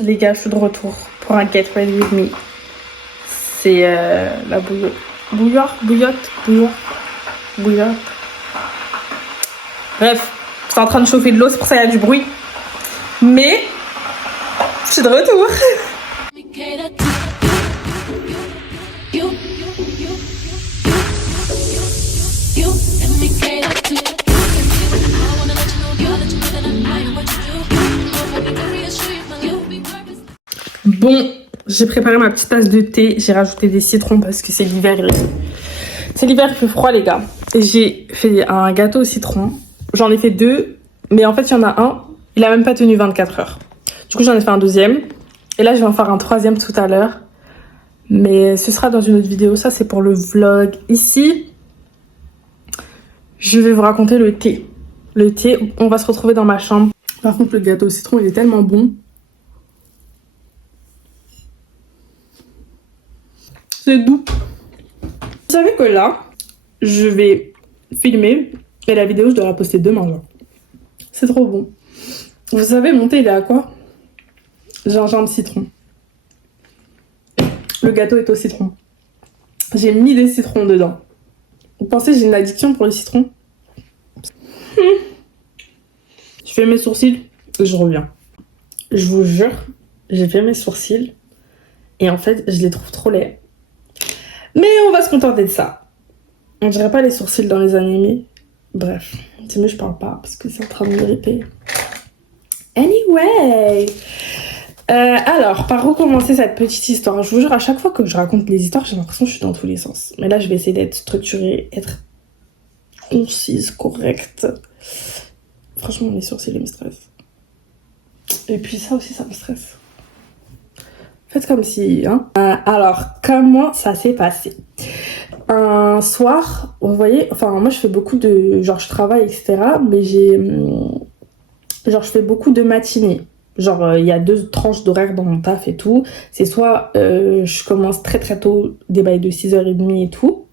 Les gars, je suis de retour pour un Get Ready With Me. C'est la bouillotte. Bref, c'est en train de chauffer de l'eau, c'est pour ça qu'il y a du bruit. Mais, je suis de retour. Bon, j'ai préparé ma petite tasse de thé. J'ai rajouté des citrons parce que c'est l'hiver. C'est l'hiver, il fait froid, les gars. Et j'ai fait un gâteau au citron. J'en ai fait 2, mais en fait, il y en a un. Il a même pas tenu 24 heures. Du coup, j'en ai fait un deuxième. Et là, je vais en faire un troisième tout à l'heure. Mais ce sera dans une autre vidéo. Ça, c'est pour le vlog. Ici, je vais vous raconter le thé. Le thé, on va se retrouver dans ma chambre. Par contre, le gâteau au citron, il est tellement bon. C'est doux. Vous savez que là, je vais filmer et la vidéo, je dois la poster demain. Genre. C'est trop bon. Vous savez, mon thé, il est à quoi? Gingembre citron. Le gâteau est au citron. J'ai mis des citrons dedans. Vous pensez que j'ai une addiction pour les citrons? Je fais mes sourcils et je reviens. Je vous jure, j'ai fait mes sourcils et en fait, je les trouve trop laids. Mais on va se contenter de ça. On dirait pas les sourcils dans les animés. Bref, c'est mieux je parle pas parce que c'est en train de m'irriter. Anyway, alors, par où commencer cette petite histoire? Je vous jure, à chaque fois que je raconte les histoires, j'ai l'impression que je suis dans tous les sens. Mais là, je vais essayer d'être structurée, être concise, correcte. Franchement, les sourcils, ils me stressent. Et puis ça aussi, ça me stresse. Faites comme si, hein. Alors, comment ça s'est passé? Un soir, vous voyez, enfin, moi, je fais beaucoup de... Genre, je travaille, etc. Mais genre, je fais beaucoup de matinées. Genre, il y a 2 tranches d'horaire dans mon taf et tout. C'est soit je commence très très tôt, des bails de 6h30 et tout.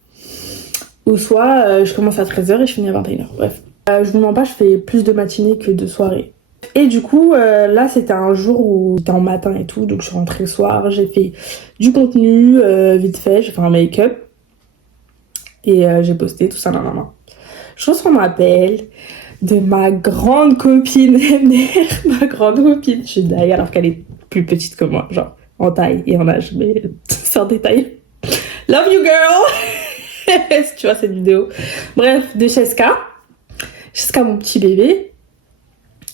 Ou soit je commence à 13h et je finis à 21h. Bref. Je vous mens pas, je fais plus de matinées que de soirées. Et du coup, là, c'était un jour où c'était en matin et tout. Donc, je suis rentrée le soir. J'ai fait du contenu, vite fait. J'ai fait un make-up. Et j'ai posté tout ça, nanana. Je reçois un appel de ma grande copine MDR, ma grande copine, je suis d'ailleurs alors qu'elle est plus petite que moi, genre en taille et en âge, mais c'est un détail. Love you girl. Si tu vois cette vidéo. Bref, de Cheska, mon petit bébé.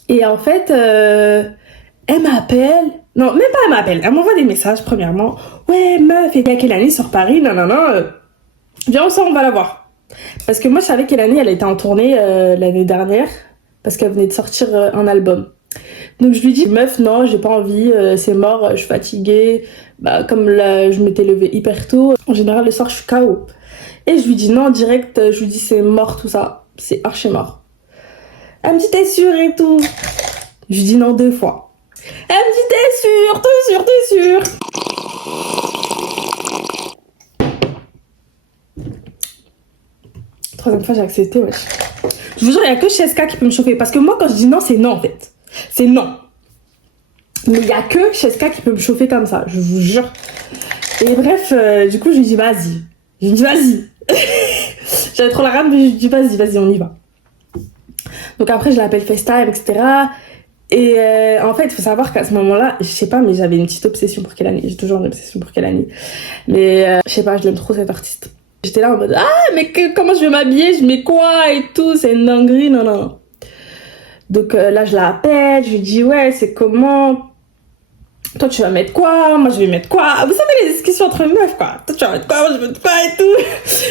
Et en fait, elle m'appelle. Non, même pas elle m'appelle. Elle m'envoie des messages, premièrement. Ouais, meuf, et à quelle année sur Paris? Non, non, non. Viens, on va la voir. Parce que moi, je savais quelle année elle était en tournée l'année dernière. Parce qu'elle venait de sortir un album. Donc, je lui dis, meuf, non, j'ai pas envie. C'est mort, je suis fatiguée. Bah, comme là, je m'étais levée hyper tôt. En général, le soir, je suis KO. Et je lui dis, non, direct, je lui dis, c'est mort, tout ça. C'est archi mort. Elle me dit, t'es sûre et tout. Je lui dis non 2 fois. Elle me dit, t'es sûre. Troisième fois, j'ai accepté, wesh. Je vous jure, il n'y a que Cheska qui peut me chauffer. Parce que moi, quand je dis non, c'est non, en fait. C'est non. Mais il n'y a que Cheska qui peut me chauffer comme ça, je vous jure. Et bref, du coup, je lui dis, vas-y. J'avais trop la rame, mais je lui dis, vas-y, on y va. Donc après, je l'appelle FaceTime, etc. Et en fait, il faut savoir qu'à ce moment-là, je sais pas, mais j'avais une petite obsession pour Kehlani. J'ai toujours une obsession pour Kehlani. Mais je sais pas, je l'aime trop, cette artiste. J'étais là en mode, mais comment je vais m'habiller? Je mets quoi et tout? C'est une dinguerie, non. Donc là, je l'appelle, je lui dis, ouais, c'est comment? Toi, tu vas mettre quoi? Moi, je vais mettre quoi? Vous savez, les discussions entre meufs, quoi. Toi, tu vas mettre quoi? Moi, je vais mettre quoi et tout?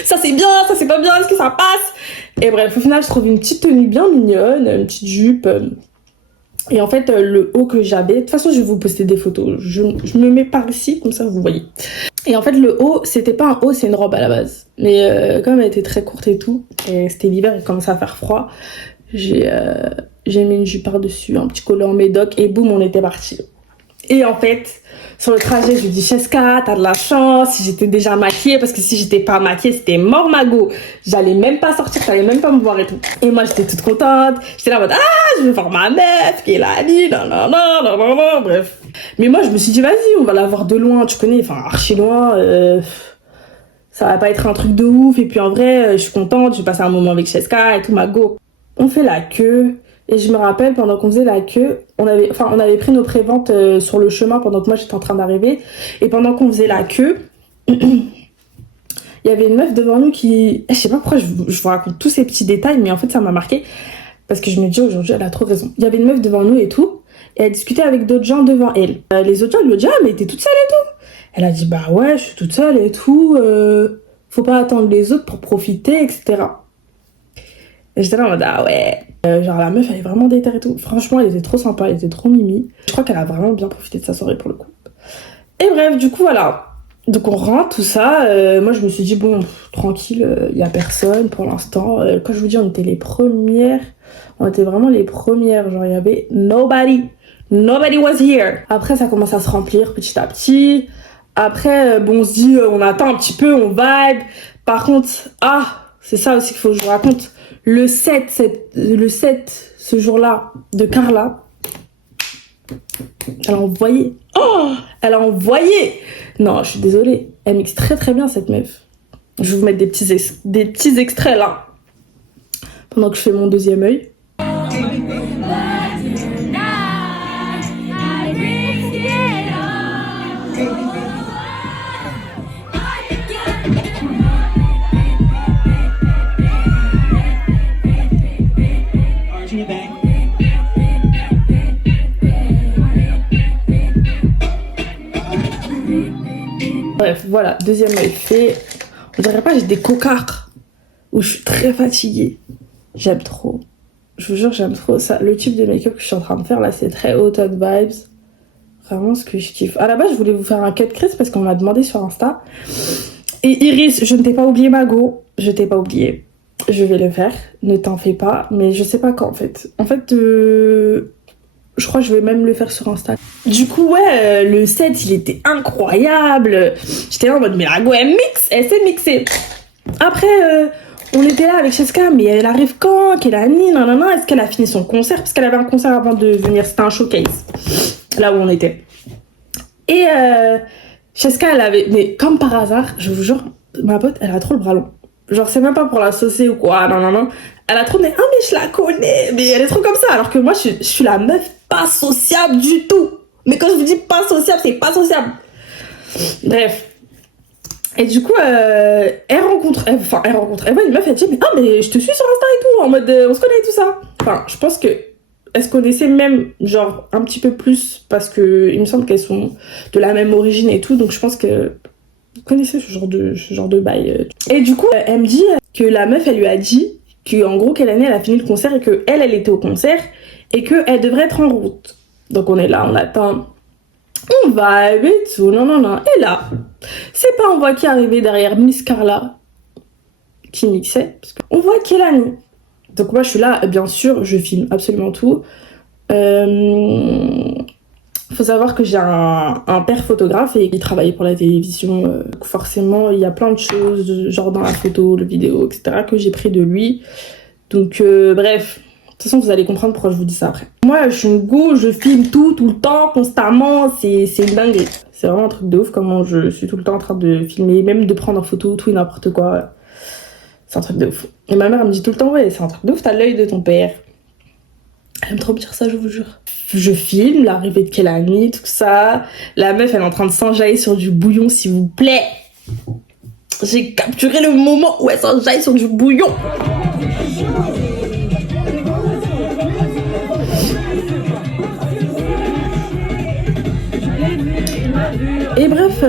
Ça, c'est bien, ça, c'est pas bien, est-ce que ça passe? Et bref, au final, je trouve une petite tenue bien mignonne, une petite jupe. Et en fait, le haut que j'avais... De toute façon, je vais vous poster des photos. Je me mets par ici, comme ça, vous voyez. Et en fait, le haut, c'était pas un haut, c'est une robe à la base. Mais comme elle était très courte et tout, et c'était l'hiver, il commençait à faire froid, j'ai mis une jupe par-dessus, un petit collant médoc, et boum, on était parti. Et en fait, sur le trajet, je lui dis, Cheska, t'as de la chance, si j'étais déjà maquillée, parce que si j'étais pas maquillée, c'était mort Mago. J'allais même pas sortir, t'allais même pas me voir et tout. Et moi, j'étais toute contente. J'étais là en mode, je vais voir ma meuf, qui est là, non, bref. Mais moi, je me suis dit, vas-y, on va la voir de loin, tu connais, enfin, archi loin, ça va pas être un truc de ouf. Et puis en vrai, je suis contente, j'ai passé un moment avec Cheska et tout, Mago. On fait la queue. Et je me rappelle, pendant qu'on faisait la queue, on avait pris nos préventes sur le chemin pendant que moi j'étais en train d'arriver. Et pendant qu'on faisait la queue, il y avait une meuf devant nous qui... Je sais pas pourquoi je vous raconte tous ces petits détails, mais en fait ça m'a marqué. Parce que je me dis aujourd'hui, elle a trop raison. Il y avait une meuf devant nous et tout, et elle discutait avec d'autres gens devant elle. Les autres gens lui ont dit, mais t'es toute seule et tout. Elle a dit, bah ouais, je suis toute seule et tout, faut pas attendre les autres pour profiter, etc. Et j'étais là en mode, ouais. Genre la meuf elle est vraiment déterre et tout. Franchement elle était trop sympa, elle était trop mimi. Je crois qu'elle a vraiment bien profité de sa soirée pour le coup. Et bref, du coup voilà. Donc on rentre, tout ça. Moi je me suis dit bon, tranquille, y a personne pour l'instant. Quand je vous dis on était les premières, on était vraiment les premières. Genre il y avait nobody was here. Après ça commence à se remplir petit à petit. Après bon on se dit on attend un petit peu, on vibe. Par contre, c'est ça aussi qu'il faut que je vous raconte. Le 7, ce jour-là, de Carla, elle a envoyé. Elle a envoyé. Non, je suis désolée. Elle mixe très très bien cette meuf. Je vais vous mettre des petits extraits là. Pendant que je fais mon deuxième œil. Bref, voilà, deuxième œil fait. On dirait pas, j'ai des cocards où je suis très fatiguée. J'aime trop. Je vous jure, j'aime trop ça. Le type de make-up que je suis en train de faire là, c'est très hot vibes. Vraiment ce que je kiffe. À la base, je voulais vous faire un cut crease parce qu'on m'a demandé sur Insta. Et Iris, je ne t'ai pas oublié, Mago. Je t'ai pas oublié. Je vais le faire. Ne t'en fais pas. Mais je sais pas quand en fait. En fait, je crois que je vais même le faire sur Insta. Du coup, ouais, le set, il était incroyable. J'étais là en mode, mais la go, elle sait mixer. Après, on était là avec Cheska, mais elle arrive quand? Qu'elle a ni, non, est-ce qu'elle a fini son concert? Parce qu'elle avait un concert avant de venir, c'était un showcase. Là où on était. Et Cheska, elle avait, mais comme par hasard, je vous jure, ma pote, elle a trop le bras long. Genre, c'est même pas pour la saucer ou quoi, non. Elle a trop mais je la connais, mais elle est trop comme ça. Alors que moi, je suis la meuf pas sociable du tout. Mais quand je vous dis pas sociable, c'est pas sociable. Bref. Et du coup, elle voit une meuf, elle dit, mais je te suis sur Insta et tout, en mode, on se connaît et tout ça. Enfin, je pense que elle se connaissait même, genre, un petit peu plus, parce que il me semble qu'elles sont de la même origine et tout, donc je pense que vous connaissez ce genre de bail. Et du coup, elle me dit que la meuf, elle lui a dit qu'en gros, quelle année elle a fini le concert et que elle était au concert et qu'elle devrait être en route. Donc on est là, on attend. On vibe et tout, non. Et là, c'est pas on voit qui arrivait derrière Miss Carla qui mixait. Parce qu'on voit Kelani. Donc moi, je suis là, bien sûr, je filme absolument tout. Faut savoir que j'ai un père photographe et qui travaillait pour la télévision. Forcément, il y a plein de choses, genre dans la photo, le vidéo, etc., que j'ai pris de lui. Donc, bref. De toute façon, vous allez comprendre pourquoi je vous dis ça après. Moi, je suis une go, je filme tout le temps, constamment. C'est une dinguerie. C'est vraiment un truc de ouf comment je suis tout le temps en train de filmer, même de prendre en photo, tout et n'importe quoi. C'est un truc de ouf. Et ma mère me dit tout le temps, ouais, c'est un truc de ouf, t'as l'œil de ton père. Elle aime trop me dire ça, je vous jure. Je filme l'arrivée de Kelani, tout ça. La meuf, elle est en train de s'enjailler sur du bouillon, s'il vous plaît. J'ai capturé le moment où elle s'enjaille sur du bouillon. Et bref,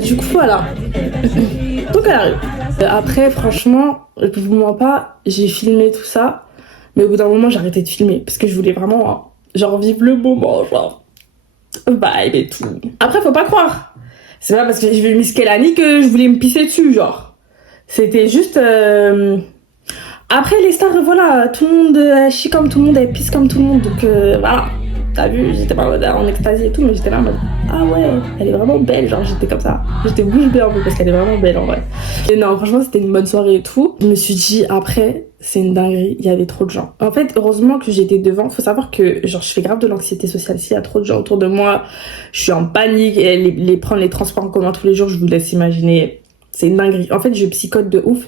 du coup, voilà. Donc elle arrive. Après, franchement, je vous mens pas, j'ai filmé tout ça. Mais au bout d'un moment, j'ai arrêté de filmer. Parce que je voulais vraiment, genre, vivre le moment, genre, vibe et tout. Après, faut pas croire. C'est pas parce que j'ai vu Miss Kelani que je voulais me pisser dessus, genre. C'était juste... Après, les stars, voilà, tout le monde chie comme tout le monde, elle pisse comme tout le monde. Donc, voilà. T'as vu, j'étais pas en mode en extasie et tout, mais j'étais là en mode ah ouais, elle est vraiment belle, genre j'étais comme ça. J'étais bouche bée un peu parce qu'elle est vraiment belle en vrai. Et non, franchement, c'était une bonne soirée et tout. Je me suis dit après, c'est une dinguerie, il y avait trop de gens. En fait, heureusement que j'étais devant. Faut savoir que genre je fais grave de l'anxiété sociale. S'il y a trop de gens autour de moi, je suis en panique. Et prendre les transports en commun tous les jours, je vous laisse imaginer. C'est une dinguerie. En fait, je psychote de ouf.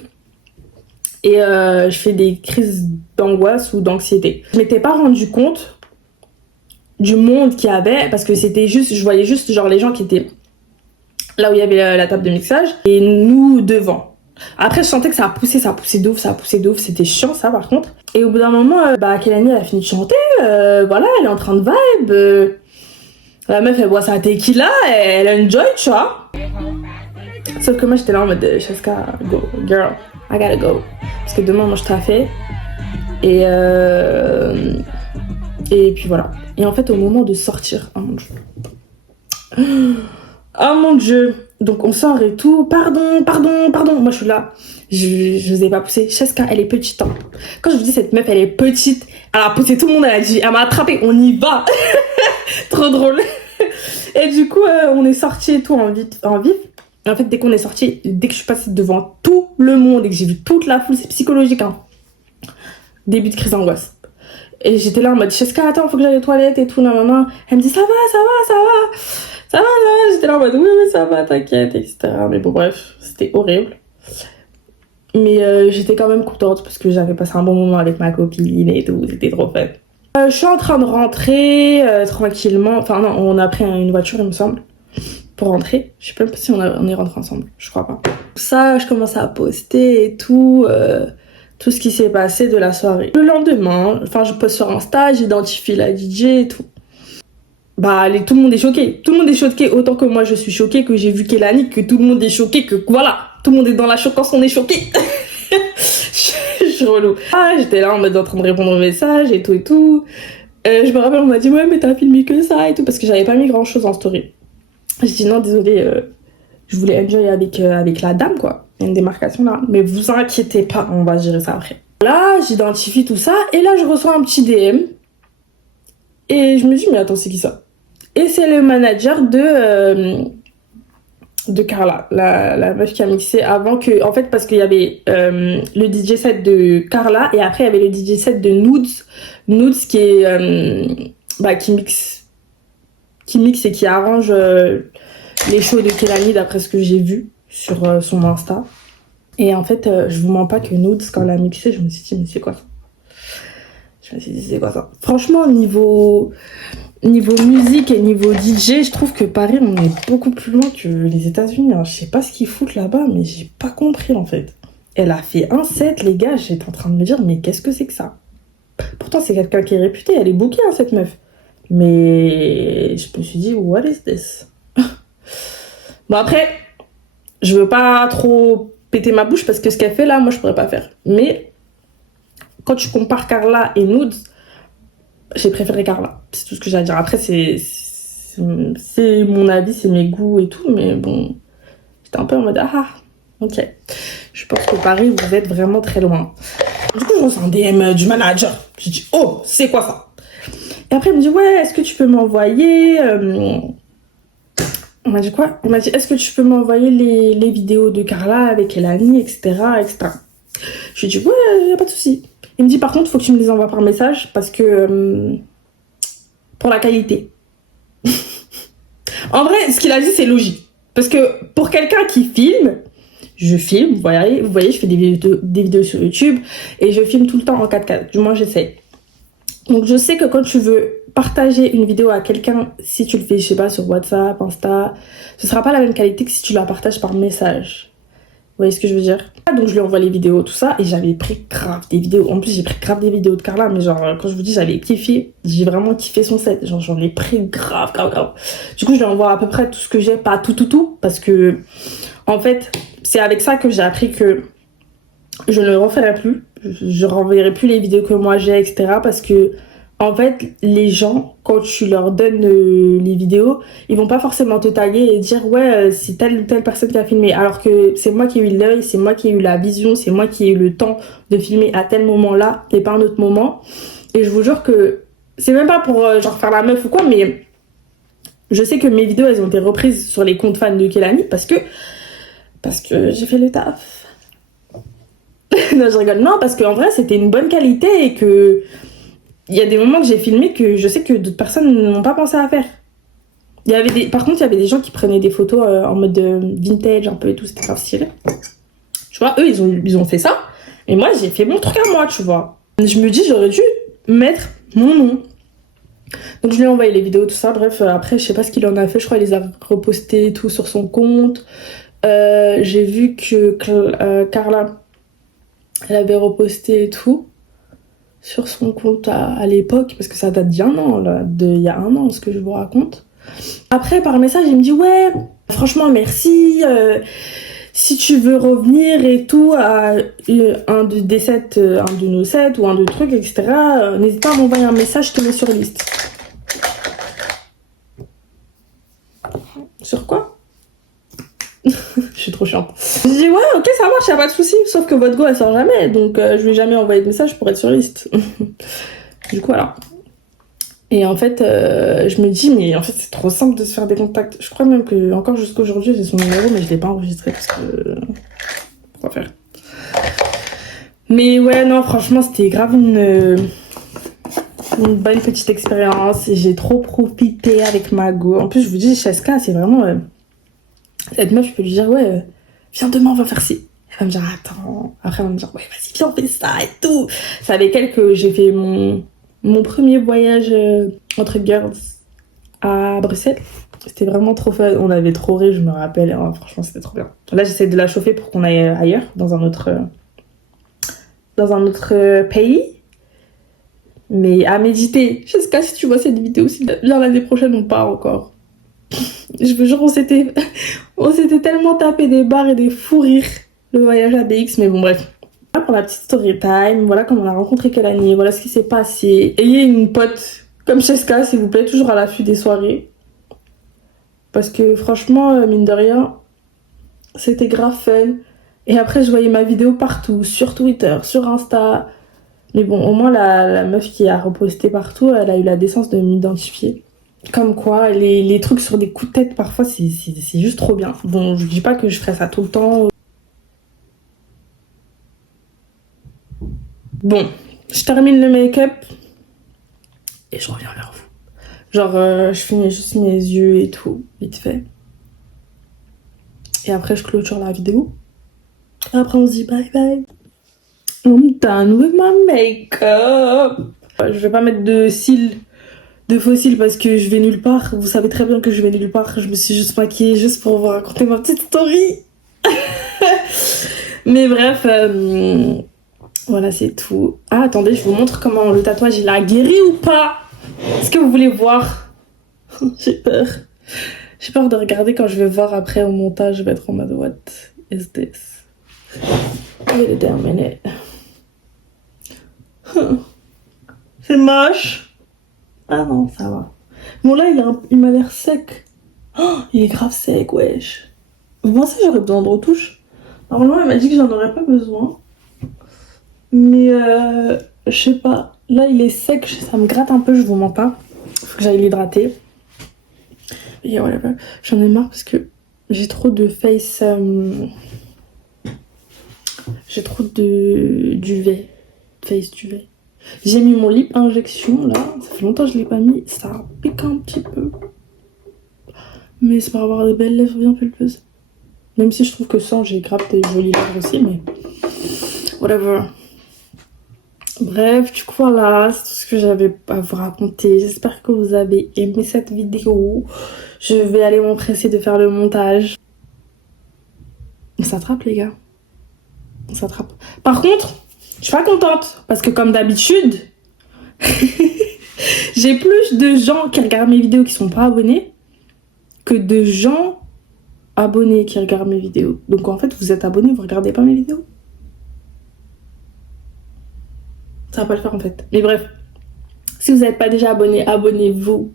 Et je fais des crises d'angoisse ou d'anxiété. Je m'étais pas rendu compte du monde qu'il y avait parce que c'était juste, je voyais juste genre les gens qui étaient là où il y avait la table de mixage et nous devant. Après je sentais que ça poussait de ouf, c'était chiant ça par contre. Et au bout d'un moment, Kelani elle a fini de chanter, voilà, elle est en train de vibe, la meuf elle boit sa tequila, elle enjoy, tu vois. Sauf que moi j'étais là en mode Chaska, go, girl, I gotta go. Parce que demain moi je taffais. Et puis voilà. Et en fait, au moment de sortir, oh mon dieu. Oh mon dieu. Donc on sort et tout. Pardon. Moi je suis là. Je vous ai pas poussé. Cheska, elle est petite. Hein. Quand je vous dis cette meuf, elle est petite. Elle a poussé tout le monde. Elle m'a attrapé. On y va. Trop drôle. Et du coup, on est sortis et tout en vif. En fait, dès qu'on est sorti, dès que je suis passée devant tout le monde et que j'ai vu toute la foule, c'est psychologique. Hein. Début de crise d'angoisse. Et j'étais là en mode Cheska, attends, faut que j'aille aux toilettes et tout, maman. Elle me dit ça va. J'étais là en mode oui, ça va, t'inquiète, etc. Mais bon, bref, c'était horrible. Mais j'étais quand même contente parce que j'avais passé un bon moment avec ma copine et tout, c'était trop fun. Je suis en train de rentrer tranquillement. Enfin, non, on a pris une voiture, il me semble, pour rentrer. Je sais pas si on est rentrés ensemble, je crois pas. Ça, je commence à poster et tout. Tout ce qui s'est passé de la soirée. Le lendemain, enfin je poste sur Insta, j'identifie la DJ et tout. Tout le monde est choqué. Tout le monde est choqué autant que moi je suis choquée, que j'ai vu Kelani, que tout le monde est choqué, que voilà, tout le monde est dans la choquance, on est choqué. Je suis relou. J'étais là en mode en train de répondre aux messages et tout. Je me rappelle, on m'a dit ouais mais t'as filmé que ça et tout parce que j'avais pas mis grand chose en story. J'ai dit non désolé, je voulais enjoy avec la dame quoi. Il y a une démarcation là. Mais vous inquiétez pas, on va gérer ça après. Là, j'identifie tout ça. Et là, je reçois un petit DM. Et je me dis, mais attends, c'est qui ça? Et c'est le manager de Carla. La meuf qui a mixé avant que... En fait, parce qu'il y avait le DJ set de Carla. Et après, il y avait le DJ set de Nudes. Nudes qui est... qui mixe et qui arrange les shows de Kelani d'après ce que j'ai vu sur son Insta. Et en fait, je vous mens pas que Nudes, quand elle a mixé, je me suis dit, mais c'est quoi ça? Franchement, niveau musique et niveau DJ, je trouve que Paris, on est beaucoup plus loin que les États-Unis. Alors, je sais pas ce qu'ils foutent là-bas, mais j'ai pas compris en fait. Elle a fait un set, les gars, j'étais en train de me dire, mais qu'est-ce que c'est que ça? Pourtant, c'est quelqu'un qui est réputé, elle est bookée, hein, cette meuf. Mais je me suis dit, what is this? Bon, après, je veux pas trop péter ma bouche parce que ce qu'elle fait là, moi je pourrais pas faire. Mais quand tu compares Carla et Nudes, j'ai préféré Carla. C'est tout ce que j'ai à dire. Après, c'est mon avis, c'est mes goûts et tout, mais bon, j'étais un peu en mode ok. Je pense que Paris, vous êtes vraiment très loin. Du coup, je reçois un DM du manager. J'ai dit, oh, c'est quoi ça? Et après, il me dit, ouais, est-ce que tu peux m'envoyer On m'a dit quoi? Il m'a dit, est-ce que tu peux m'envoyer les vidéos de Carla avec Elani, etc., etc. Je lui ai dit, ouais, y a pas de souci. Il me dit, par contre, faut que tu me les envoies par message parce que pour la qualité. En vrai, ce qu'il a dit, c'est logique. Parce que pour quelqu'un qui filme, je filme, vous voyez, je fais des vidéos sur YouTube et je filme tout le temps en 4K. Du moins, j'essaie. Donc, je sais que quand tu veux partager une vidéo à quelqu'un, si tu le fais, je sais pas, sur WhatsApp, Insta, ce sera pas la même qualité que si tu la partages par message. Vous voyez ce que je veux dire? Donc, je lui envoie les vidéos, tout ça, et j'avais pris grave des vidéos. En plus, j'ai pris grave des vidéos de Carla, mais genre, quand je vous dis, j'avais kiffé, j'ai vraiment kiffé son set. Genre, j'en ai pris grave. Du coup, je lui envoie à peu près tout ce que j'ai, pas tout, parce que, en fait, c'est avec ça que j'ai appris que je ne le referai plus. Je renverrai plus les vidéos que moi j'ai, etc. Parce que, en fait, les gens, quand tu leur donnes les vidéos, ils vont pas forcément te taguer et dire ouais, c'est telle ou telle personne qui a filmé. Alors que c'est moi qui ai eu l'œil, c'est moi qui ai eu la vision, c'est moi qui ai eu le temps de filmer à tel moment-là et pas un autre moment. Et je vous jure que C'est même pas pour genre faire la meuf ou quoi, mais je sais que mes vidéos, elles ont été reprises sur les comptes fans de Kelani parce que j'ai fait le taf. Non, je rigole. Non, parce qu'en vrai, c'était une bonne qualité et que il y a des moments que j'ai filmé que je sais que d'autres personnes n'ont pas pensé à faire. Par contre, il y avait des gens qui prenaient des photos en mode vintage un peu et tout, c'était grave stylé. Tu vois, eux, ils ont fait ça. Et moi, j'ai fait mon truc à moi, tu vois. Je me dis, j'aurais dû mettre mon nom. Donc, je lui ai envoyé les vidéos, tout ça. Bref, après, je sais pas ce qu'il en a fait. Je crois qu'il les a repostés et tout sur son compte. J'ai vu que Carla, elle avait reposté et tout sur son compte à l'époque, parce que ça date d'il y a un an, là, il y a un an, ce que je vous raconte. Après, par message, il me dit, ouais, franchement, merci. Si tu veux revenir et tout à un de nos sets ou un de trucs, etc., n'hésite pas à m'envoyer un message, je te mets sur liste. Sur quoi? Je suis trop chiante. Je dis ouais, ok, ça marche, y'a pas de souci. Sauf que votre go, elle sort jamais, donc je lui ai jamais envoyé de message pour être sur liste. Du coup, voilà. Et en fait, je me dis, mais en fait, c'est trop simple de se faire des contacts. Je crois même que, encore jusqu'à aujourd'hui, j'ai son numéro, mais je l'ai pas enregistré parce que. Quoi faire? Mais ouais, non, franchement, c'était grave une bonne petite expérience. J'ai trop profité avec ma go. En plus, je vous dis, Cheska, c'est vraiment. Cette meuf, je peux lui dire, ouais, viens demain, on va faire ci. Elle va me dire, attends. Après, elle va me dire, ouais, vas-y, viens, on fait ça et tout. C'est avec elle que j'ai fait mon premier voyage entre girls à Bruxelles. C'était vraiment trop fun. On avait trop ri, je me rappelle. Oh, franchement, c'était trop bien. Là, j'essaie de la chauffer pour qu'on aille ailleurs, dans un autre pays. Mais à méditer. Je sais pas si tu vois cette vidéo, si bien l'année prochaine, on part encore. Je vous jure, on s'était tellement tapé des barres et des fous rires le voyage à BX, mais bon, bref. Voilà pour la petite story time. Voilà comment on a rencontré Kelani. Voilà ce qui s'est passé. Ayez une pote comme Cheska, s'il vous plaît, toujours à l'affût des soirées. Parce que franchement, mine de rien, c'était grave fun. Et après, je voyais ma vidéo partout, sur Twitter, sur Insta. Mais bon, au moins, la meuf qui a reposté partout, elle a eu la décence de m'identifier. Comme quoi, les trucs sur des coups de tête, parfois, c'est juste trop bien. Bon, je dis pas que je ferais ça tout le temps. Bon, je termine le make-up et je reviens vers vous. Genre, je finis juste mes yeux et tout, vite fait. Et après, je clôture la vidéo. Et après, on se dit bye bye. I'm done with my makeup. Je vais pas mettre de faux cils parce que je vais nulle part. Vous savez très bien que je vais nulle part. Je me suis juste maquillée juste pour vous raconter ma petite story. Mais bref, voilà, c'est tout. Ah, attendez, je vous montre comment le tatouage il a guéri ou pas. Est-ce que vous voulez voir? J'ai peur. J'ai peur de regarder quand je vais voir après au montage. Je vais être en mode what is this? Wait a damn minute. C'est moche. Ah non, ça va. Bon là, il m'a l'air sec. Oh, il est grave sec, wesh. Vous pensez que j'aurais besoin de retouche? Normalement, elle m'a dit que j'en aurais pas besoin. Mais je sais pas. Là, il est sec, ça me gratte un peu, je vous mens pas. Faut que j'aille l'hydrater. Et voilà, j'en ai marre parce que j'ai trop de face... J'ai trop de duvet. Face duvet. J'ai mis mon lip injection, là. Ça fait longtemps que je l'ai pas mis. Ça pique un petit peu. Mais c'est pour avoir des belles lèvres bien pulpeuses. Même si je trouve que sans, j'ai grave des jolies lèvres aussi, mais... Whatever. Bref, du coup, voilà, c'est tout ce que j'avais à vous raconter. J'espère que vous avez aimé cette vidéo. Je vais aller m'empresser de faire le montage. On s'attrape, les gars. On s'attrape. Par contre, je suis pas contente. Parce que comme d'habitude, j'ai plus de gens qui regardent mes vidéos qui sont pas abonnés que de gens abonnés qui regardent mes vidéos. Donc en fait, vous êtes abonnés, vous regardez pas mes vidéos. Ça va pas le faire en fait. Mais bref, si vous n'êtes pas déjà abonné, abonnez-vous.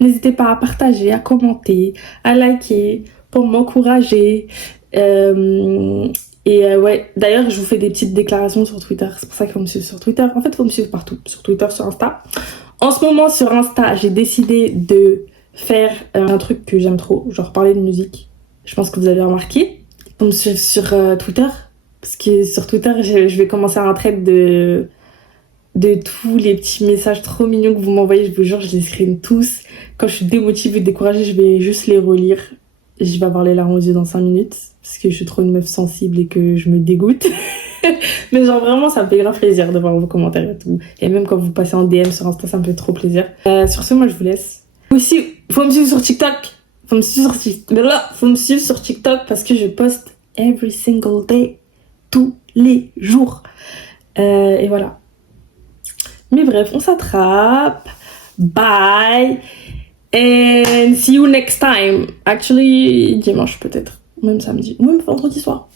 N'hésitez pas à partager, à commenter, à liker pour m'encourager. Ouais, d'ailleurs, je vous fais des petites déclarations sur Twitter. C'est pour ça qu'il faut me suivre sur Twitter. En fait, il faut me suivre partout. Sur Twitter, sur Insta. En ce moment, sur Insta, j'ai décidé de faire un truc que j'aime trop, genre parler de musique. Je pense que vous avez remarqué. Comme sur Twitter. Parce que sur Twitter, je vais commencer un thread de tous les petits messages trop mignons que vous m'envoyez. Je vous jure, je les screen tous. Quand je suis démotivée, découragée, je vais juste les relire. Et je vais avoir les larmes aux yeux dans 5 minutes. Parce que je suis trop une meuf sensible et que je me dégoûte. Mais genre vraiment, ça me fait grave plaisir de voir vos commentaires et tout. Et même quand vous passez en DM sur Insta, ça me fait trop plaisir. Sur ce, moi, je vous laisse. Aussi, faut me suivre sur TikTok. Faut me suivre sur TikTok parce que je poste every single day, tous les jours. Et voilà. Mais bref, on s'attrape. Bye. And see you next time. Actually, dimanche peut-être. Même samedi. Ou même vendredi soir.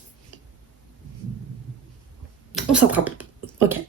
On s'attrape. Ok.